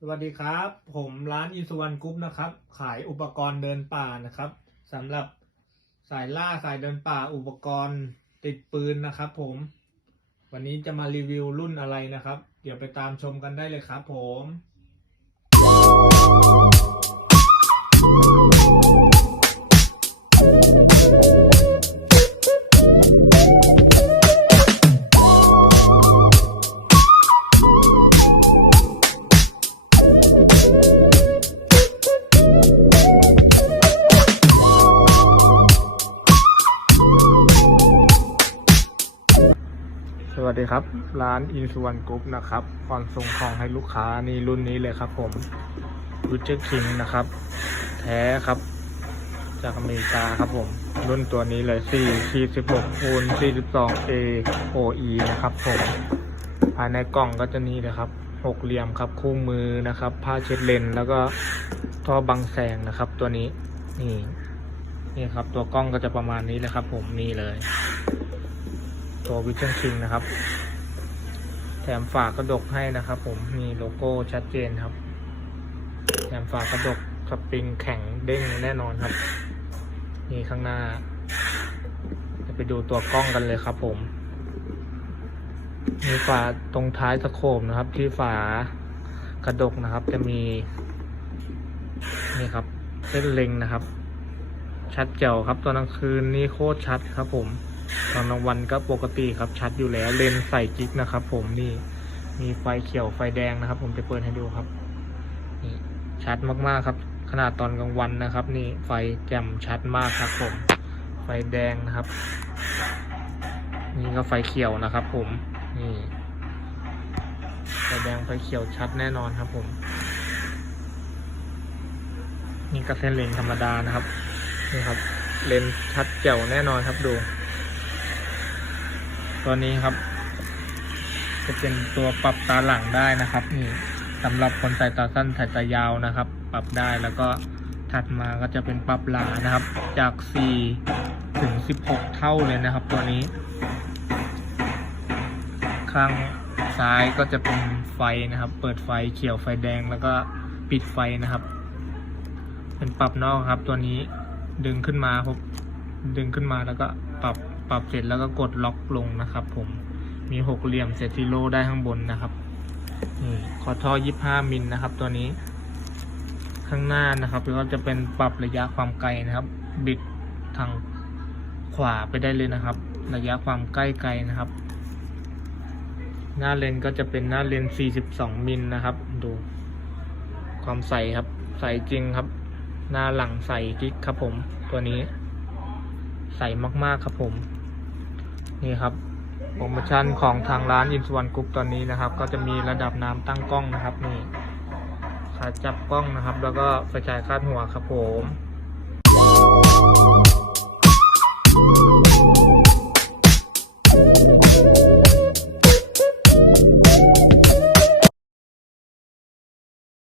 สวัสดีครับ ผมร้านอินสุวรรณกรุ๊ปนะครับ ขายอุปกรณ์เดินป่านะครับสำหรับสายล่าสายเดินป่าอุปกรณ์ติดปืนนะครับ ผม วันนี้จะมารีวิวรุ่นอะไรนะครับ เดี๋ยวไปตามชมกันได้เลยครับ ผม สวัสดีครับ ร้านอินสุวรรณกรุ๊ปนะครับก่อนส่งของให้ลูกค้านี่รุ่นนี้เลยครับผมวิเจอร์คิงนะครับ แท้ครับ จากอเมริกาครับผม รุ่นตัวนี้เลย4 46คูณ42 A OE นะครับผม ภายในกล่องก็จะนี่เลยครับหกเหลี่ยมครับคู่มือนะครับ ผ้าเช็ดเลนแล้วก็ท่อบังแสงนะครับ ตัวนี้นี่นี่ครับ ตัวกล้องก็จะประมาณนี้เลยครับ ผมนี่เลย ตัววิชั่นคิงนะครับ แถมฝากระดกให้นะครับ ผมมีโลโก้ชัดเจนครับ แถมฝากระดกสปริงแข็งเด้งแน่นอนครับ นี่ข้างหน้า จะไปดูตัวกล้องกันเลยครับผม มีฝาตรงท้ายสะโคมนะครับ ที่ฝากระดกนะครับ จะมี นี่ครับ เส้นเล็งนะครับ ชัดเจ๋วครับตอนกลางคืนนี่โคตรชัดครับผม ตอนกลางวันก็ปกติครับชัดอยู่แล้วเลนส์ใส่กิ๊กนะครับ ผมนี่มีไฟเขียวไฟแดงนะครับ ผมจะเปิดให้ดูครับนี่ชัดมากๆครับ ขนาดตอนกลางวันนะครับ นี่ไฟแจ่มชัดมากครับ ผม ไฟแดงนะครับ นี่ก็ไฟเขียวนะครับ ผมนี่ไฟแดงไฟเขียวชัดแน่นอนครับ ผม นี่ก็เส้นเลนธรรมดานะครับนี่ครับ เลนส์ชัดแจ๋วแน่นอนครับดู ตัวนี้ครับ จะเป็นตัวปรับตาหลังได้นะครับนี่สำหรับคนใส่ตาสั้นใส่ตายาวนะครับ ปรับได้แล้วก็ถัดมาก็จะเป็นปรับหลานะครับ จาก 4 ถึง 16 เท่าเลยนะครับ ตัวนี้ ข้างซ้ายก็จะเป็นไฟนะครับ เปิดไฟเขียวไฟแดงแล้วก็ปิดไฟนะครับ เป็นปรับนอกครับ ตัวนี้ดึงขึ้นมาครับดึงขึ้นมาแล้วก็ปรับ ปรับเสร็จแล้วก็กดล็อกลงนะครับ ผมมีหกเหลี่ยมเซติโลได้ข้างบนนะครับนี่คอท่อยี่ห้ามิลนะครับ ตัวนี้ ข้างหน้านะครับก็จะเป็นปรับระยะความไกลนะครับ บิดทางขวาไปได้เลยนะครับ ระยะความใกล้ไกลนะครับ หน้าเลนก็จะเป็นหน้าเลน42มิลนะครับ ดู ความใสครับ ใสจริงครับ หน้าหลังใสกิ๊กครับผม ตัวนี้ ใสมากๆครับผม นี่ครับโปรโมชั่นของทางร้านอินสวันกรุ๊ปตอนนี้นะครับ ก็จะมีระดับน้ำตั้งกล้องนะครับนี่ขาจับกล้องนะครับ แล้วก็ไฟฉายคาดหัวครับผม